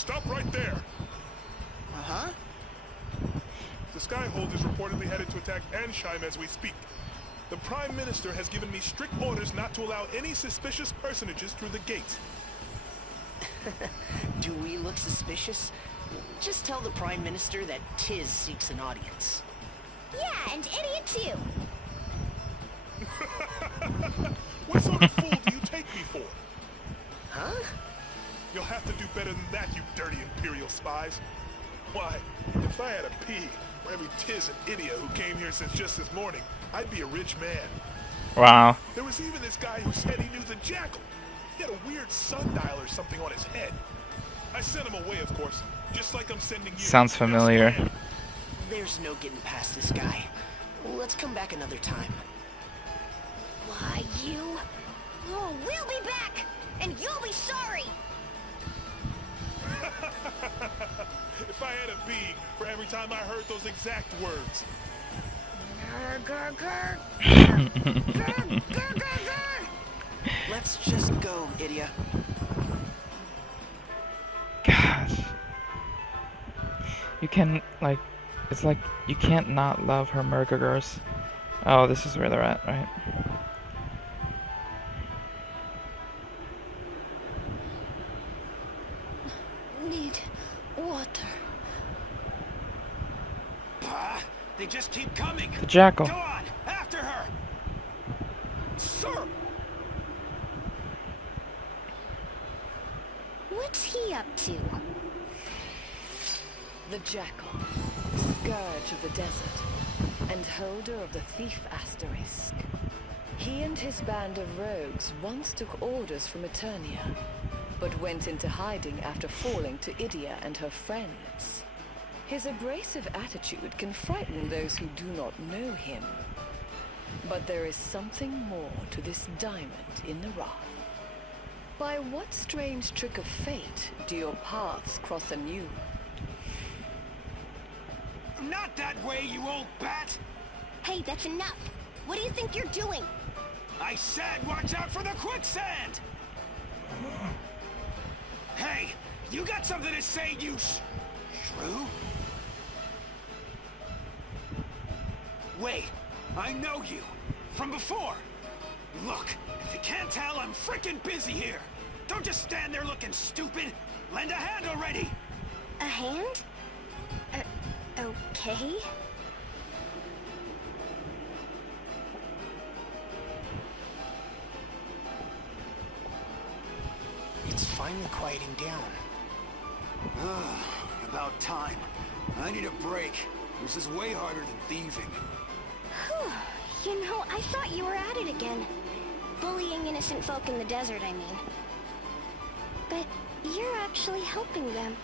Stop right there. Uh-huh. The Skyhold is reportedly headed to attack Ansheim as we speak. The Prime Minister has given me strict orders not to allow any suspicious personages through the gates. Do we look suspicious? Just tell the Prime Minister that Tiz seeks an audience. Yeah, and Idiot too. What sort of fool do you take me for? Huh? You'll have to do better than that, you dirty Imperial spies. Why, if I had a pea for every Tiz and Idiot who came here since just this morning, I'd be a rich man. Wow. There was even this guy who said he knew the Jackal. He had a weird sundial or something on his head. I sent him away, of course, just like I'm sending you. Sounds familiar. There's no getting past this guy. Let's come back another time. Why, you? Oh, we'll be back, and you'll be sorry. If I had a being for every time I heard those exact words. Grr, grr, grr. Grr, grr, grr, grr. Let's just go, Idiot. Gosh. You can, like, it's like you can't not love her murderers. Oh, this is where they're at, right? Need water. They just keep coming. The Jackal. Go on, after her. Sir. What's he up to? The Jackal, scourge of the desert, and holder of the thief asterisk. He and his band of rogues once took orders from Eternia, but went into hiding after falling to Idia and her friends. His abrasive attitude can frighten those who do not know him. But there is something more to this diamond in the rough. By what strange trick of fate do your paths cross anew? Not that way, you old bat! Hey, that's enough. What do you think you're doing? I said watch out for the quicksand! Hey, you got something to say, you shrew? Wait, I know you. From before. Look, if you can't tell, I'm freaking busy here. Don't just stand there looking stupid. Lend a hand already. A hand? Okay. It's finally quieting down. About time. I need a break. This is way harder than thieving. Whew. You know, I thought you were at it again. Bullying innocent folk in the desert, I mean. But you're actually helping them.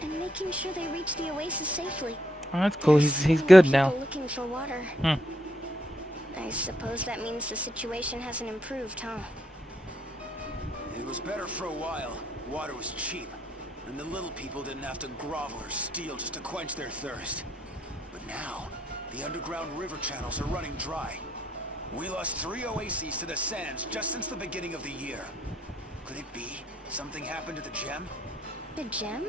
And making sure they reach the oasis safely. Oh, that's cool. He's good now. People looking for water. I suppose that means the situation hasn't improved, huh? It was better for a while. Water was cheap. And the little people didn't have to grovel or steal just to quench their thirst. But now, the underground river channels are running dry. We lost 3 oases to the sands just since the beginning of the year. Could it be something happened to the gem? The gem?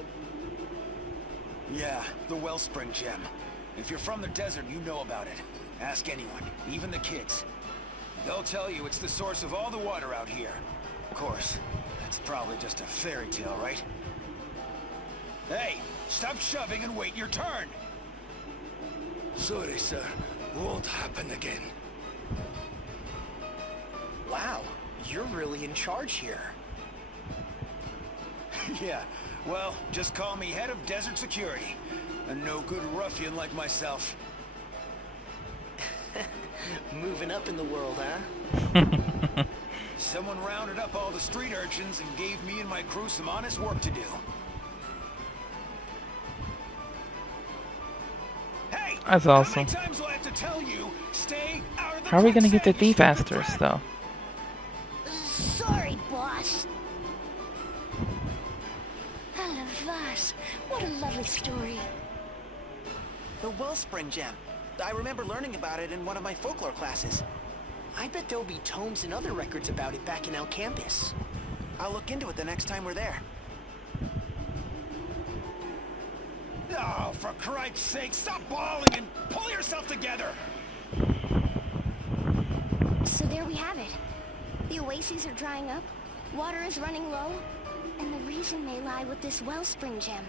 Yeah, the wellspring gem. If you're from the desert, you know about it. Ask anyone, even the kids. They'll tell you it's the source of all the water out here. Of course, that's probably just a fairy tale, right? Hey, stop shoving and wait your turn! Sorry, sir. Won't happen again. Wow, you're really in charge here. Yeah, well, just call me head of desert security. A no-good ruffian like myself. Moving up in the world, huh? Someone rounded up all the street urchins and gave me and my crew some honest work to do. Hey, That's awesome. how many times will I have to tell you, stay out of the How are we gonna get the quicksand, thief you asters, stupid though? Sorry, boss. Alavas, what a lovely story. The wellspring gem. I remember learning about it in one of my folklore classes. I bet there'll be tomes and other records about it back in our campus. I'll look into it the next time we're there. Oh, for Christ's sake, stop bawling and pull yourself together! So there we have it. The oases are drying up, water is running low, and the reason may lie with this wellspring gem.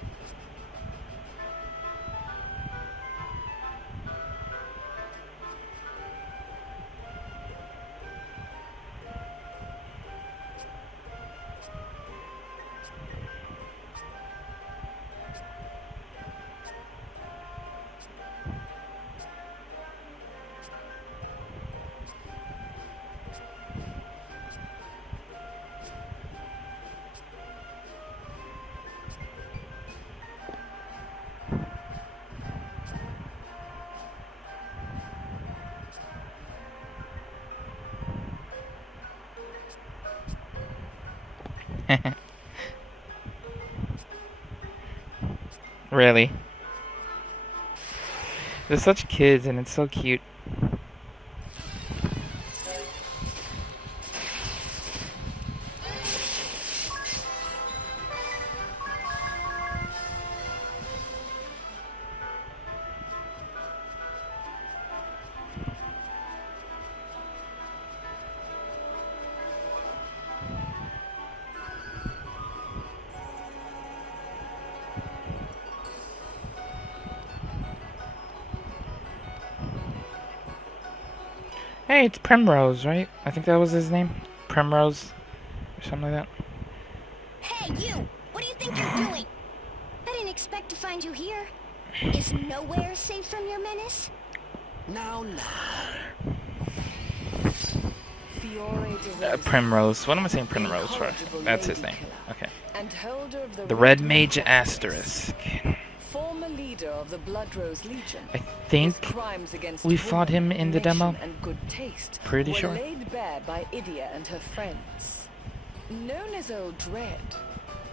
Really? They're such kids and it's so cute. Hey, it's Primrose, right? I think that was his name. Primrose, or something like that. Hey, you! What do you think you're doing? I didn't expect to find you here. Is nowhere safe from your menace? Now. Primrose. What am I saying Primrose for? That's his name. Okay. And holder of The Red Mage Asterisk. Former leader of the Bloodrose Legion. I think His crimes against we fought him in the nation demo. And good taste Pretty were sure. laid bare by Idia and her friends. Known as Old Dread,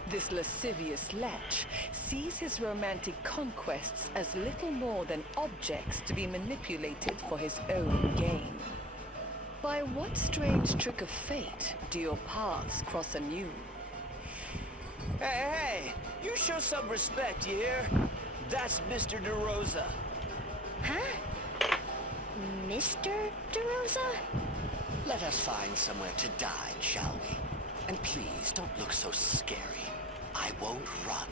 this lascivious lech sees his romantic conquests as little more than objects to be manipulated for his own gain. By what strange trick of fate do your paths cross anew? Hey, you show some respect, you hear? That's Mr. DeRosa. Huh? Mr. DeRosa? Let us find somewhere to dine, shall we? And please, don't look so scary. I won't run.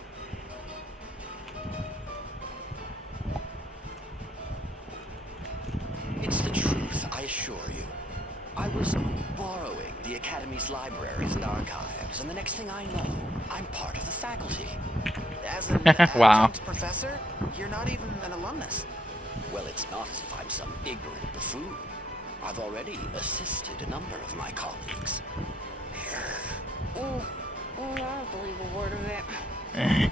It's the truth, I assure you. I was borrowing the Academy's libraries and archives, and the next thing I know, I'm part of the faculty. As an Wow. adjunct professor, you're not even an alumnus. Well, it's not as if I'm some ignorant buffoon. I've already assisted a number of my colleagues. I don't believe a word of it.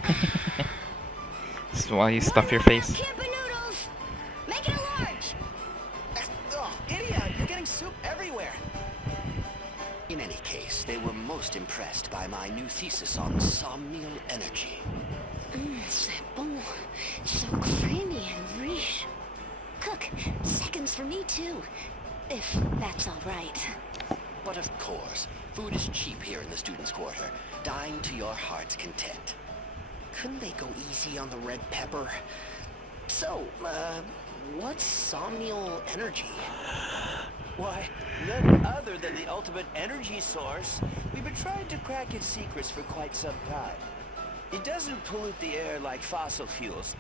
This is why you stuff your face. Camp of noodles! Make it a large! Oh, idiot! You're getting soup everywhere! In any case, they were most impressed by my new thesis on somnial energy. C'est bon. So creamy and rich. Cook, seconds for me too. If that's all right. But of course, food is cheap here in the students' quarter. Dine to your heart's content. Couldn't they go easy on the red pepper? So, what's somnial energy? Why, none other than the ultimate energy source. We've been trying to crack its secrets for quite some time. It doesn't pollute the air like fossil fuels,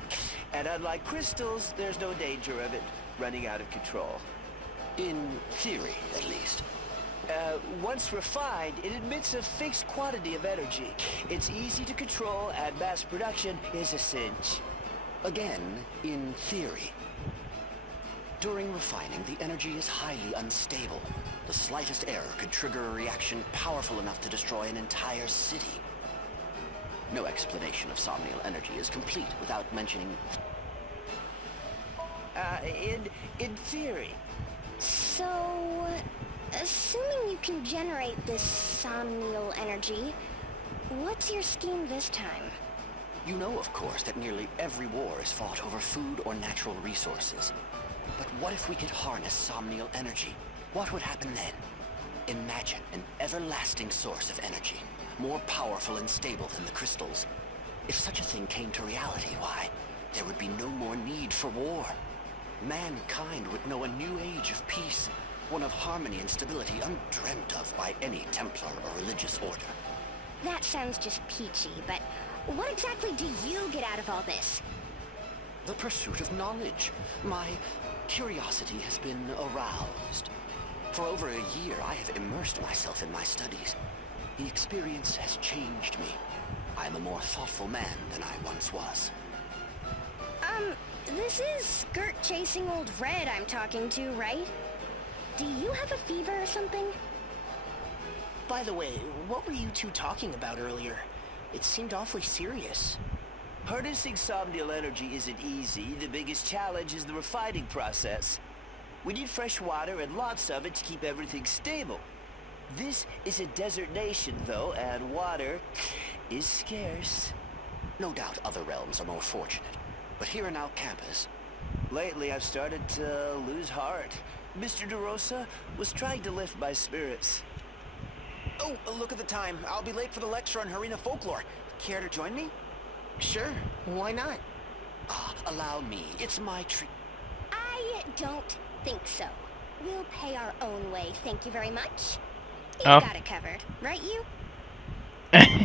and unlike crystals, there's no danger of it running out of control. In theory, at least. Once refined, it emits a fixed quantity of energy. It's easy to control, and mass production is a cinch. Again, in theory. During refining, the energy is highly unstable. The slightest error could trigger a reaction powerful enough to destroy an entire city. No explanation of somnial energy is complete without mentioning... In theory. So, assuming you can generate this somnial energy, what's your scheme this time? You know, of course, that nearly every war is fought over food or natural resources. But what if we could harness somnial energy? What would happen then? Imagine an everlasting source of energy, more powerful and stable than the crystals. If such a thing came to reality, why, there would be no more need for war. Mankind would know a new age of peace, one of harmony and stability undreamt of by any Templar or religious order. That sounds just peachy, but what exactly do you get out of all this? The pursuit of knowledge. My curiosity has been aroused. For over a year, I have immersed myself in my studies. The experience has changed me. I am a more thoughtful man than I once was. This is skirt-chasing old Red I'm talking to, right? Do you have a fever or something? By the way, what were you two talking about earlier? It seemed awfully serious. Harnessing somnial energy isn't easy. The biggest challenge is the refining process. We need fresh water and lots of it to keep everything stable. This is a desert nation, though, and water is scarce. No doubt other realms are more fortunate, but here in our campus... Lately, I've started to lose heart. Mr. DeRosa was trying to lift my spirits. Oh, look at the time. I'll be late for the lecture on Harina folklore. Care to join me? Sure, why not? Allow me. It's my treat. I don't think so. We'll pay our own way, thank you very much. You Oh. got it covered, right you?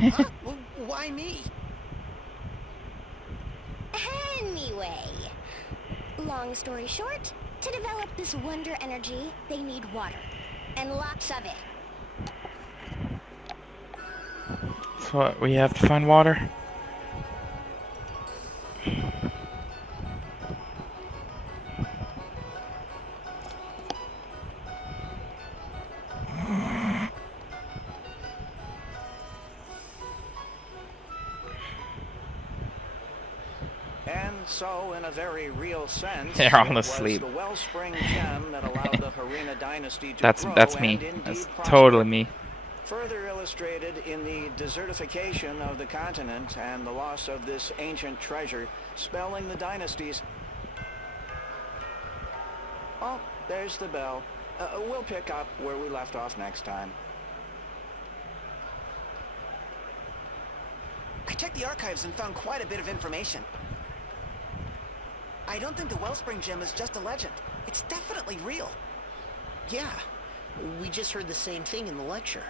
Huh? Well, why me? Anyway, long story short, to develop this wonder energy, they need water. And lots of it. So what, we have to find water? And so, in a very real sense, They're all it was asleep. the wellspring gem that allowed the Harina dynasty to That's grow me. and indeed That's prosper. totally me. Further illustrated in the desertification of the continent and the loss of this ancient treasure, spelling the dynasties. Oh, there's the bell. We'll pick up where we left off next time. I checked the archives and found quite a bit of information. I don't think the Wellspring Gem is just a legend. It's definitely real. Yeah, we just heard the same thing in the lecture.